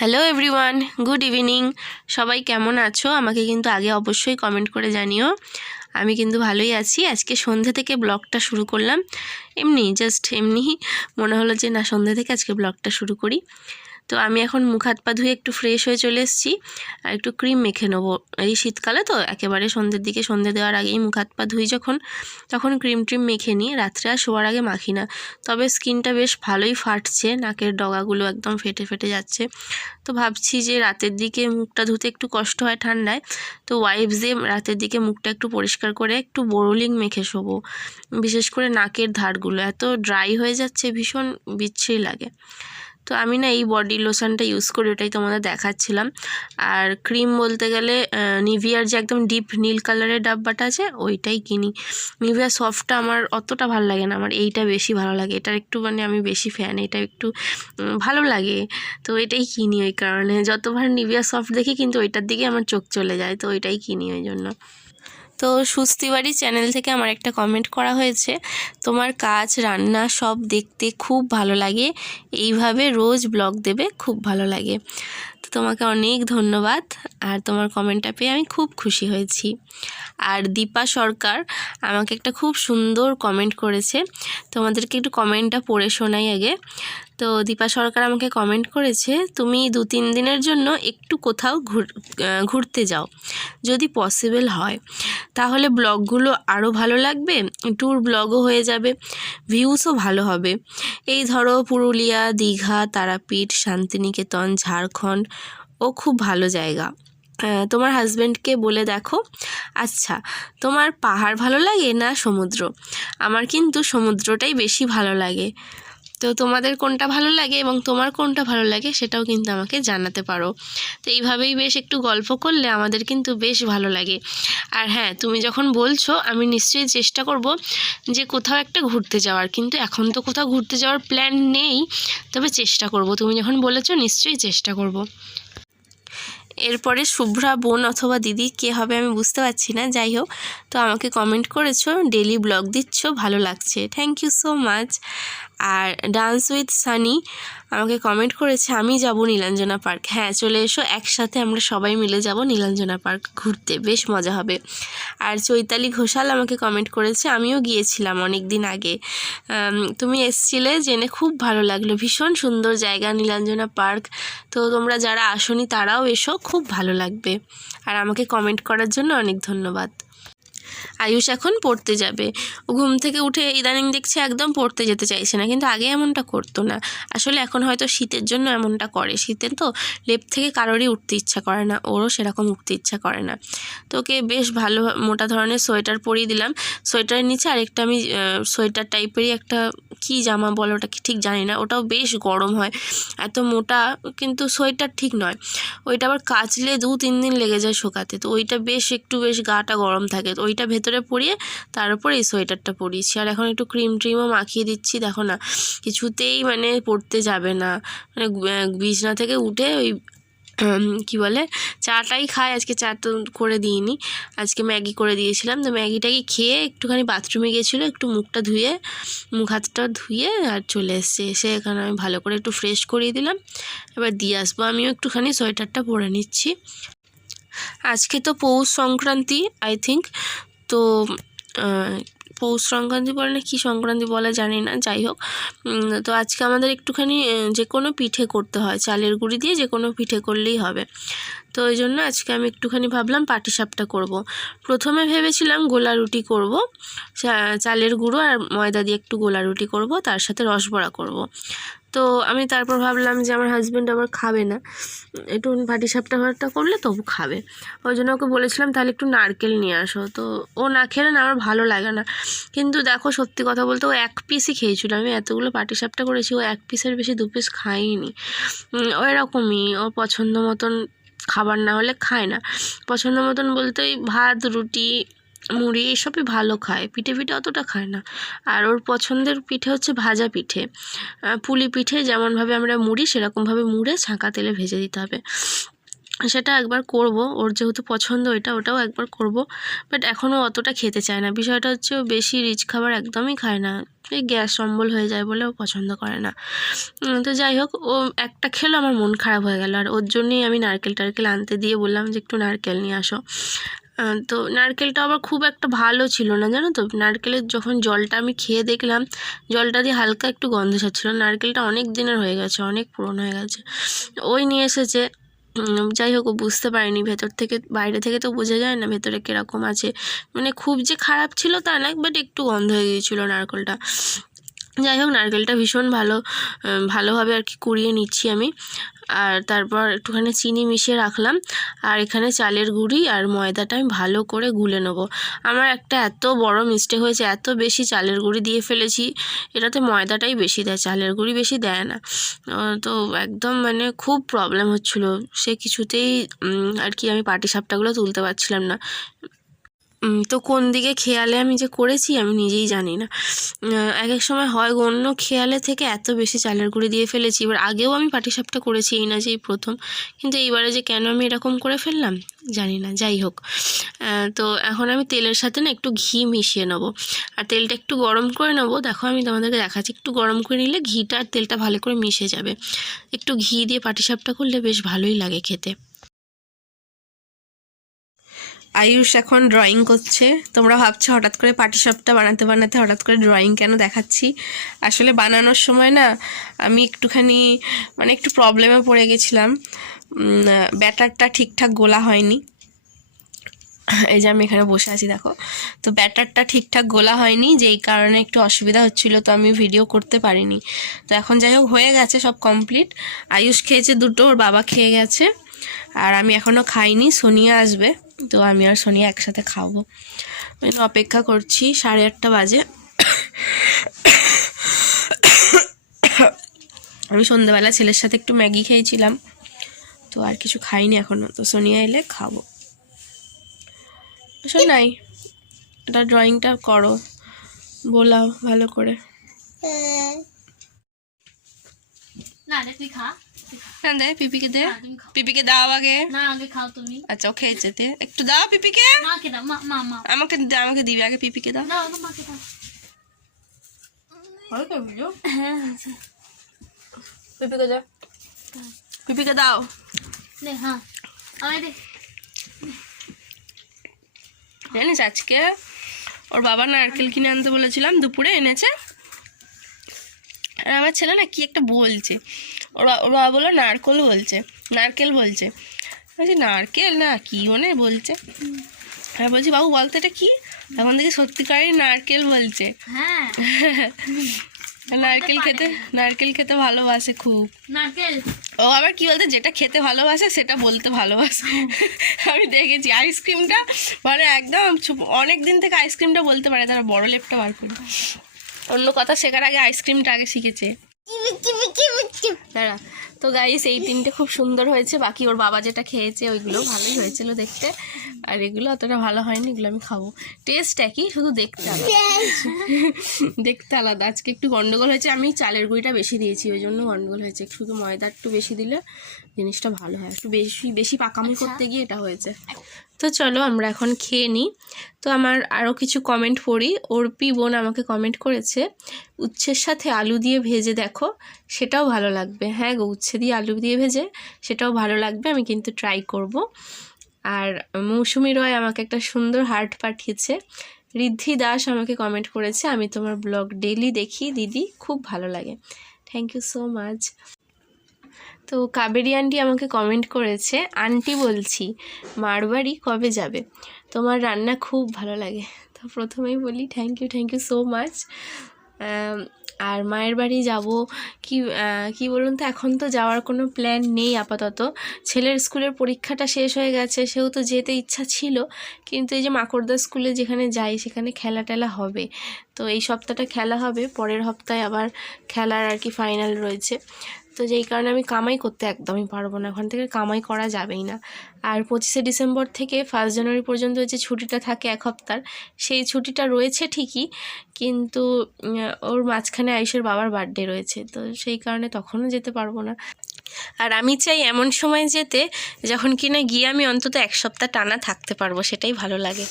Hello everyone, good evening. সবাই কেমন আছো? আমাকে কিন্তু আগে অবশ্যই কমেন্ট করে জানিও। আমি কিন্তু ভালোই আছি। আজকে সন্ধ্যে থেকে ব্লগটা শুরু করলাম, জাস্ট এমনি মনে হলো যে না, সন্ধ্যে থেকে আজকে ব্লগটা শুরু করি। তো আমি এখন মুখ হাত পা ধুয়ে একটু ফ্রেশ হয়ে চলে এসেছি আর একটু ক্রিম মেখে নেবো। এই শীতকালে তো একেবারে সন্ধ্যের দিকে, সন্ধ্যে দেওয়ার আগেই মুখ হাত পা ধুই তখন ক্রিম ট্রিম মেখে নিই। রাত্রে আর শোয়ার আগে মাখি না। তবে স্কিনটা বেশ ভালোই ফাটছে, নাকের ডগাগুলো একদম ফেটে ফেটে যাচ্ছে। তো ভাবছি যে রাতের দিকে মুখটা ধুতে একটু কষ্ট হয় ঠান্ডায়, তো ওয়াইপস দিয়ে রাতের দিকে মুখটা একটু পরিষ্কার করে একটু বোরোলিং মেখে শোবো। বিশেষ করে নাকের ধারগুলো এত ড্রাই হয়ে যাচ্ছে, ভীষণ বিচ্ছিরি লাগে। তো আমি না এই বডি লোশনটা ইউজ করি, ওটাই তোমাদের দেখাচ্ছিলাম। আর ক্রিম বলতে গেলে নিভিয়ার যে একদম ডিপ নীল কালারের ডাব্বাটা আছে ওইটাই কিনি। নিভিয়া সফটটা আমার অতটা ভালো লাগে না, আমার এইটা বেশি ভালো লাগে। এটার একটু আমি বেশি ফ্যান, এটা একটু ভালো লাগে, তো এটাই কিনি। ওই কারণে যতবার নিভিয়া সফট দেখি কিন্তু ওইটার দিকে আমার চোখ চলে যায়, তো ওইটাই কিনি ওই জন্য। তো সুস্তিবাড়ি চ্যানেল থেকে আমার একটা কমেন্ট করা হয়েছে, তোমার কাজ রান্না সব দেখতে খুব ভালো লাগে, এইভাবে রোজ ব্লগ দেবে, খুব ভালো লাগে। তো তোমাকে অনেক ধন্যবাদ, আর তোমার কমেন্টটা পেয়ে আমি খুব খুশি হয়েছি। আর দীপা সরকার আমাকে একটা খুব সুন্দর কমেন্ট করেছে, তোমাদেরকে একটু কমেন্টটা পড়ে শোনাই আগে। তো দীপা সরকার আমাকে কমেন্ট করেছে, তুমি 2-3 দিনের জন্য একটু কোথাও ঘুরতে যাও, যদি পসিবল হয়, তাহলে ব্লগগুলো আরও ভালো লাগবে, ট্যুর ব্লগও হয়ে যাবে, ভিউসও ভালো হবে। এই ধরো পুরুলিয়া, দীঘা, তারাপীঠ, শান্তিনিকেতন, ঝাড়খণ্ড ও খুব ভালো জায়গা। তোমার হাজব্যান্ডকে বলে দেখো। আচ্ছা, তোমার পাহাড় ভালো লাগে না সমুদ্র? আমার কিন্তু সমুদ্রটাই বেশি ভালো লাগে। তো তোমাদের কোনটা ভালো লাগে এবং তোমার কোনটা ভালো লাগে সেটাও কিন্তু আমাকে জানাতে পারো। তো এইভাবেই বেশ একটু গল্প করলে আমাদের কিন্তু বেশ ভালো লাগে। আর হ্যাঁ, তুমি যখন বলছো আমি নিশ্চয়ই চেষ্টা করব যে কোথাও একটা ঘুরতে যাওয়ার, কিন্তু এখন তো কোথাও ঘুরতে যাওয়ার প্ল্যান নেই, তবে চেষ্টা করব। তুমি যখন বলেছো নিশ্চয়ই চেষ্টা করব। এরপরে শুভ্রা বোন অথবা দিদি কে হবে আমি বুঝতে পারছি না, যাই হোক, তো আমাকে কমেন্ট করেছো ডেলি ব্লগ দিচ্ছ, ভালো লাগছে, থ্যাংক ইউ সো মাচ। আর ডান্স উইথ সানি আমাকে কমেন্ট করেছে, আমি যাব নীলাঞ্জনা পার্ক। হ্যাঁ, চলে এসো, একসাথে আমরা সবাই মিলে যাব নীলাঞ্জনা পার্ক ঘুরতে, বেশ মজা হবে। আর চৈতালি ঘোষাল আমাকে কমেন্ট করেছে, আমিও গিয়েছিলাম অনেক দিন আগে, তুমি এসছিলে জেনে খুব ভালো লাগলো, ভীষণ সুন্দর জায়গা নীলাঞ্জনা পার্ক। তো তোমরা যারা আসোনি তারাও এসো, খুব ভালো লাগবে। আর আমাকে কমেন্ট করার জন্য অনেক ধন্যবাদ। আয়ুষ এখন পড়তে যাবে। ও ঘুম থেকে উঠে ইদানিং দেখছি একদম পড়তে যেতে চাইছে না, কিন্তু আগে এমনটা করতো না। আসলে এখন হয়তো শীতের জন্য এমনটা করে, শীতে তো লেপ থেকে কারোরই উঠতে ইচ্ছা করে না, ওরও সেরকম উঠতে ইচ্ছা করে না। তো ওকে বেশ ভালো মোটা ধরনের সোয়েটার পরিয়ে দিলাম। সোয়েটারের নিচে আরেকটা আমি সোয়েটার টাইপেরই একটা কি জামা বলো ওটাকে ঠিক জানি না, ওটাও বেশ গরম হয়, এত মোটা, কিন্তু সোয়েটার ঠিক নয়। ওইটা আবার কাচলে 2-3 দিন লেগে যায় শোকাতে, তো ওইটা বেশ গাটা গরম থাকে, তো ওইটা ভেতরে পরিয়ে তার উপর এই সোয়েটারটা পরিয়েছি। আর এখন একটু ক্রিম ট্রিমও মাখিয়ে দিচ্ছি, দেখো না কিছুতেই পড়তে যাবে না, বিছনা থেকে উঠে ওই কি বলে চাটাই খায়। আজকে চা তো করে দিইনি, আজকে ম্যাগি করে দিয়েছিলাম। তো ম্যাগিটাকে খেয়ে একটুখানি বাথরুমে গিয়েছিলো, একটু মুখটা ধুয়ে, মুখ হাতটা ধুয়ে আর চলে এসে এখানে আমি ভালো করে একটু ফ্রেশ করিয়ে দিলাম। এবার দিয়ে আসবো, আমিও একটুখানি সোয়েটারটা পরে নিচ্ছি। আজকে তো পৌষ সংক্রান্তি আই থিঙ্ক, তো পৌষ সংক্রান্তি বলে না কী সংক্রান্তি বলে জানি না, যাই হোক, তো আজকে আমাদের একটুখানি যে কোনো পিঠে করতে হয়, চালের গুঁড়ি দিয়ে যে কোনো পিঠে করলেই হবে। তো ওই জন্য আজকে আমি একটুখানি ভাবলাম পাটিসাপটা করব। প্রথমে ভেবেছিলাম গোলা রুটি করব, চালের গুঁড়ো আর ময়দা দিয়ে একটু গোলা রুটি করব, তার সাথে রসবড়া করব। তো আমি তারপর ভাবলাম যে আমার হাজব্যান্ড আবার খাবে না, একটু পাটিসাপটা করলে তবু খাবে। ওই জন্য ওকে বলেছিলাম তাহলে একটু নারকেল নিয়ে আসো, তো ও না খেলে না আমার ভালো লাগে না। কিন্তু দেখো সত্যি কথা বলতে ও 1 পিসই খেয়েছিল, আমি এতগুলো পাটিসাপটা করেছি, ও 1 পিসের বেশি 2 পিস খায়নি। ও এরকমই, ওর পছন্দ মতন খাবার না হলে খায় না। পছন্দ মতন বলতে ওই ভাত, রুটি, মুড়ি এইসবই ভালো খায়, পিঠে অতটা খায় না। আর ওর পছন্দের পিঠে হচ্ছে ভাজা পিঠে, পুলি পিঠে যেমনভাবে আমরা মুড়ি সেরকমভাবে মুড়ে ছাঁকা তেলে ভেজে দিতে হবে। সেটা একবার করব, ওর যেহেতু পছন্দ ওটাও একবার করব। বাট এখনও অতটা খেতে চায় না। বিষয়টা হচ্ছে ও বেশি রিচ খাবার একদমই খায় না, এই গ্যাস অম্বল হয়ে যায় বলে ও পছন্দ করে না। তো যাই হোক, ও একটা খেলো আমার মন খারাপ হয়ে গেল, আর ওর জন্যই আমি নারকেল টারকেল আনতে দিয়ে বললাম যে একটু নারকেল নিয়ে আসো। তো নারকেলটা আবার খুব একটা ভালো ছিল না, জানো তো। নারকেলের যখন জলটা আমি খেয়ে দেখলাম, জলটা দিয়ে হালকা একটু গন্ধ ছাড়ছিল। নারকেলটা অনেক দিনের হয়ে গেছে, অনেক পুরনো হয়ে গেছে। ওই নিয়ে এসেছে। যাই হোক, ও বুঝতে পারেনি, ভেতর থেকে, বাইরে থেকে তো বোঝা যায় না ভেতরে কীরকম আছে। মানে খুব যে খারাপ ছিল তা না, বাট একটু গন্ধ হয়ে গিয়েছিলো নারকেলটা। যাই হোক, নারকেলটা ভীষণ ভালোভাবে আর কি কুড়িয়ে নিচ্ছি আমি। আর তারপর একটুখানি চিনি মিশিয়ে রাখলাম। আর এখানে চালের গুঁড়ি আর ময়দাটা আমি ভালো করে গুলে নেবো। আমার একটা এত বড় মিস্টেক হয়েছে, এত বেশি চালের গুঁড়ি দিয়ে ফেলেছি। এটাতে ময়দাটাই বেশি দেয়, চালের গুঁড়ি বেশি দেয় না। তো একদম মানে খুব প্রবলেম হচ্ছিলো, সে কিছুতেই আর কি আমি পাটিসাপটাগুলো তুলতে পারছিলাম না। তো কোন দিকে খেয়ালে আমি যে করেছি আমি নিজেই জানি না। এক এক সময় হয় অন্য খেয়ালে থেকে এত বেশি চালের গুঁড়ি দিয়ে ফেলেছি। এবার আগেও আমি পাটিসাপটা করেছি, এই না যে এই প্রথম, কিন্তু এইবারে যে কেন আমি এরকম করে ফেললাম জানি না। যাই হোক, তো এখন আমি তেলের সাথে না একটু ঘি মিশিয়ে নেবো, আর তেলটা একটু গরম করে নেবো। দেখো আমি তোমাদেরকে দেখাচ্ছি, একটু গরম করে নিলে ঘিটা আর তেলটা ভালো করে মিশে যাবে। একটু ঘি দিয়ে পাটিসাপটা করলে বেশ ভালোই লাগে খেতে। আয়ুষ এখন ড্রয়িং করছে। তোমরা ভাবছো হঠাৎ করে পাটিসাপটা বানাতে বানাতে হঠাৎ করে ড্রয়িং কেন দেখাচ্ছি। আসলে বানানোর সময় না আমি একটুখানি মানে একটু প্রবলেমে পড়ে গেছিলাম। ব্যাটারটা ঠিকঠাক গোলা হয়নি। এই যে আমি এখানে বসে আছি দেখো, তো ব্যাটারটা ঠিকঠাক গোলা হয়নি, যেই কারণে একটু অসুবিধা হচ্ছিলো, তো আমি ভিডিও করতে পারিনি। তো এখন যাই হোক হয়ে গেছে সব কমপ্লিট। আয়ুষ খেয়েছে দুটো, ওর বাবা খেয়ে গেছে, আর আমি এখনও খাইনি। সোনিয়া আসবে, তো আমি আর সোনিয়া একসাথে খাবো। অপেক্ষা করছি, 8:30 বাজে। আমি সন্ধ্যেবেলা ছেলের সাথে একটু ম্যাগি খেয়েছিলাম, তো আর কিছু খাইনি এখনও। তো সোনিয়া এলে খাবো। শোন নাই, এটা ড্রয়িংটা করো, বলাও ভালো করে। না রে তুই খা, না দে পিপিকে দে, পিপিকে দাও আগে। না আগে খাও তুমি। আচ্ছা ও খেয়েছে, দে একটু দাও পিপিকে। মাকে দাও, মা মা মা আমাকে দিবে আগে, পিপিকে দাও। দাও তো মাকে দাও। ভালো তো ভিডিও। হ্যাঁ পিপিকে দাও, পিপিকে দাও। নে, হ্যাঁ আমায় দে। জানিস আজকে ওর বাবা নারকেল কিনে আনতে বলেছিলাম, দুপুরে এনেছে। আর আমার ছেলে না কি একটা বলছে, ওর বাবা বললো নারকেল বলছে। বলছি নারকেল না কি মনে বলছে। আর বলছি বাবু বলতো এটা কি, তখন দেখি সত্যিকারই নারকেল বলছে। হ্যাঁ নারকেল খেতে ভালোবাসে খুব। নারকেল ও আবার কি বলতে, যেটা খেতে ভালোবাসে সেটা বলতে ভালোবাসে। আমি দেখেছি আইসক্রিমটা মানে একদম অনেক দিন থেকে আইসক্রিমটা বলতে পারে, তারা বড় লেপটা বার করে। অন্য কথা শেখার আগে আইসক্রিমটা আগে শিখেছে। দাঁড়া, তো গাইস এই তিনটে খুব সুন্দর হয়েছে। বাকি ওর বাবা যেটা খেয়েছে ওইগুলো ভালোই হয়েছিল দেখতে, আর এগুলো অতটা ভালো হয়নি। এগুলো আমি খাবো, টেস্ট একই, শুধু দেখতে আলাদা। আজকে একটু গন্ডগোল হয়েছে, আমি চালের গুঁড়িটা বেশি দিয়েছি, ওই জন্য গন্ডগোল হয়েছে। শুধু ময়দা একটু বেশি দিলে জিনিসটা ভালো হয়, একটু বেশি পাকামি করতে গিয়ে এটা হয়েছে। তো চলো আমরা এখন খেয়ে নিই। তো আমার আরও কিছু কমেন্ট পড়ি। অর্পি বোন আমাকে কমেন্ট করেছে, উচ্ছের সাথে আলু দিয়ে ভেজে দেখো, সেটাও ভালো লাগবে। হ্যাঁ গো, উচ্ছে দিয়ে আলু দিয়ে ভেজে সেটাও ভালো লাগবে, আমি কিন্তু ট্রাই করব। আর মৌসুমি রয় আমাকে একটা সুন্দর হার্ট পাঠিয়েছে। ঋদ্ধি দাস আমাকে কমেন্ট করেছে, আমি তোমার ব্লগ ডেলি দেখি দিদি, খুব ভালো লাগে। Thank you so much. তো কাবেরি আন্টি আমাকে কমেন্ট করেছে, আন্টি বলছি মারবাড়ি কবে যাবে, তোমার রান্না খুব ভালো লাগে। তো প্রথমেই বলি থ্যাংক ইউ সো মাচ। আর মায়ের বাড়ি যাব কি বলুন তো, এখন তো যাওয়ার কোনো প্ল্যান নেই আপাতত। ছেলের স্কুলের পরীক্ষাটা শেষ হয়ে গেছে, সেও তো যেতে ইচ্ছা ছিল, কিন্তু এই যে মাকড়দা স্কুলে যেখানে যাই সেখানে খেলা টেলা হবে। তো এই সপ্তাহটা খেলা হবে, পরের সপ্তাহে আবার খেলার আর কি ফাইনাল রয়েছে। তো যেই কারণে আমি কামাই করতে একদমই পারবো না, ওখান থেকে কামাই করা যাবেই না। আর 25শে ডিসেম্বর থেকে 1 জানুয়ারি পর্যন্ত যে ছুটিটা থাকে 1 সপ্তাহ, সেই ছুটিটা রয়েছে ঠিকই, কিন্তু ওর মাঝখানে আয়ুষের বাবার বার্থডে রয়েছে, তো সেই কারণে তখনও যেতে পারবো না। আর আমি চাই এমন সময় যেতে যখন কিনা গিয়ে আমি অন্তত 1 সপ্তাহ টানা থাকতে পারবো, সেটাই ভালো লাগে।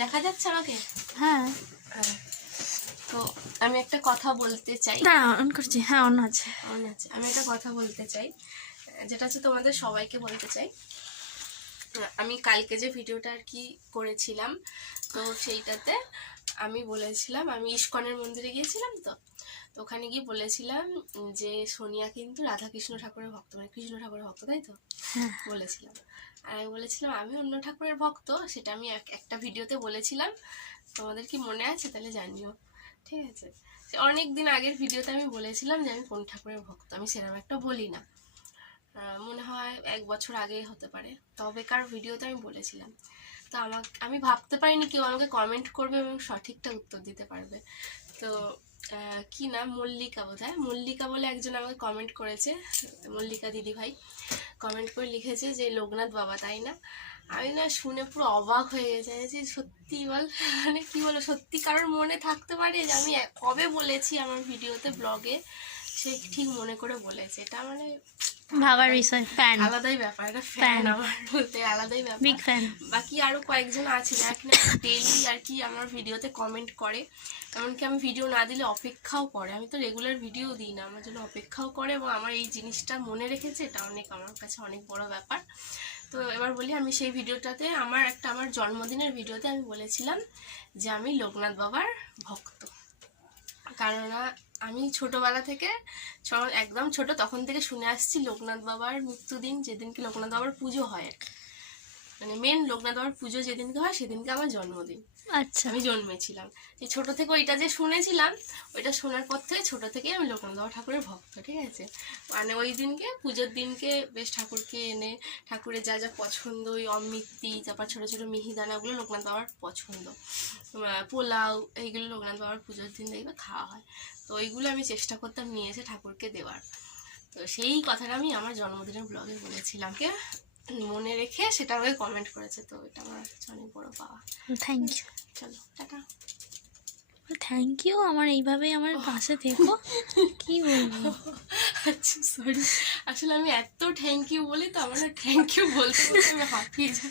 দেখা যাচ্ছে আমাকে? হ্যাঁ তো আমি একটা কথা বলতে চাই। না অন করছি, হ্যাঁ অন আছে। আমি একটা কথা বলতে চাই, যেটা হচ্ছে তোমাদের সবাইকে বলতে চাই। আমি কালকে যে ভিডিওটা আর কি করেছিলাম, তো সেইটাতে আমি বলেছিলাম, আমি ইস্কনের মন্দিরে গিয়েছিলাম, তো ওখানে গিয়ে বলেছিলাম যে সোনিয়া কিন্তু রাধাকৃষ্ণ ঠাকুরের ভক্ত, মানে কৃষ্ণ ঠাকুরের ভক্ত, তাই তো বলেছিলাম। আর আমি বলেছিলাম আমি অন্য ঠাকুরের ভক্ত, সেটা আমি একটা ভিডিওতে বলেছিলাম। তোমাদের কি মনে আছে? তাহলে জানিও, ঠিক আছে? অনেক দিন আগের ভিডিওতে আমি বলেছিলাম যে আমি কোন ঠাকুরের ভক্ত, আমি সেরকম একটা বলি না, মনে হয় 1 বছর আগেই হতে পারে, তবেকার ভিডিওতে আমি বলেছিলাম। তো আমি ভাবতে পারিনি কেউ আমাকে কমেন্ট করবে এবং সঠিকটা উত্তর দিতে পারবে। তো কি নাম, মল্লিকা বোধহয়, মল্লিকা বলে একজন আমাকে কমেন্ট করেছে, মল্লিকা দিদি ভাই কমেন্ট করে লিখেছে যে লোকনাথ বাবা, তাই না? আমি না শুনে পুরো অবাক হয়ে গেছে যে সত্যি বল, মানে কি বলো, সত্যি কারোর মনে থাকতে পারে যে আমি কবে বলেছি আমার ভিডিওতে, ব্লগে, সে ঠিক মনে করে বলেছে। এটা মানে ভাবার বিষয়, ফ্যান, আলাদাই ব্যাপার, এটা ফ্যান আমার বলতে আলাদাই ব্যাপার, বিগ ফ্যান। বাকি আরো কয়েকজন আছে যারা কিনা ডেইলি আর কি আমার ভিডিওতে কমেন্ট করে, এমনকি আমি ভিডিও না দিলে অপেক্ষাও করে। আমি তো রেগুলার ভিডিও দিই না, আমার জন্য অপেক্ষাও করে এবং আমার এই জিনিসটা মনে রেখেছে, এটা অনেক আমার কাছে অনেক বড় ব্যাপার। তো এবার বলি, আমি সেই ভিডিওটাতে আমার জন্মদিনের ভিডিওতে আমি বলেছিলাম যে আমি লোকনাথ বাবার ভক্ত। কারণ আমি ছোটবেলা থেকে, একদম ছোট তখন থেকে শুনে আসছি লোকনাথ বাবার মৃত্যুদিন, যেদিনকে লোকনাথ বাবার পুজো হয়, মানে মেন লোকনাথ বাবার পুজো যেদিনকে হয় সেদিনকে আমার জন্মদিন। আচ্ছা, আমি জন্মেছিলাম এই ছোট থেকে, ওইটা যে শুনেছিলাম, ওইটা শোনার পর থেকে ছোট থেকেই আমি লোকনাথ বাবা ঠাকুরের ভক্ত, ঠিক আছে? মানে ওই দিনকে, পুজোর দিনকে বেশ ঠাকুরকে এনে, ঠাকুরের যা যা পছন্দ, ওই অমৃতি, তারপর ছোটো ছোটো মিহিদানাগুলো লোকনাথ বাবার পছন্দ, পোলাও, এইগুলো লোকনাথ বাবার পুজোর দিন দেখবে খাওয়া হয়। তো ওইগুলো আমি চেষ্টা করতাম নিয়ে এসে ঠাকুরকে দেওয়ার। তো সেই কথাটা আমি আমার জন্মদিনের ব্লগে বলেছিলাম, কে মনে রেখে সেটা আমাকে কমেন্ট করেছে, তো এটা আমার অনেক বড় পাওয়া। Thank you. চলো টাটা। থ্যাংক ইউ, আমার এইভাবেই আমার পাশে থেকো। কি বলবো? আচ্ছা সরি, আসলে আমি এত থ্যাংক ইউ বলি তো আমার থ্যাংক ইউ বলতে বলতে আমি হাঁপিয়ে যাই।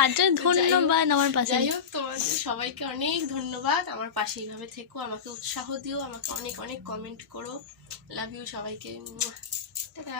হাজার ধন্যবাদ আমার পাশে। যাই হোক, তোমাদের সবাইকে অনেক ধন্যবাদ, আমার পাশে এইভাবে থেকো, আমাকে উৎসাহ দিও, আমাকে অনেক অনেক কমেন্ট করো। লাভ ইউ সবাইকে, টাটা।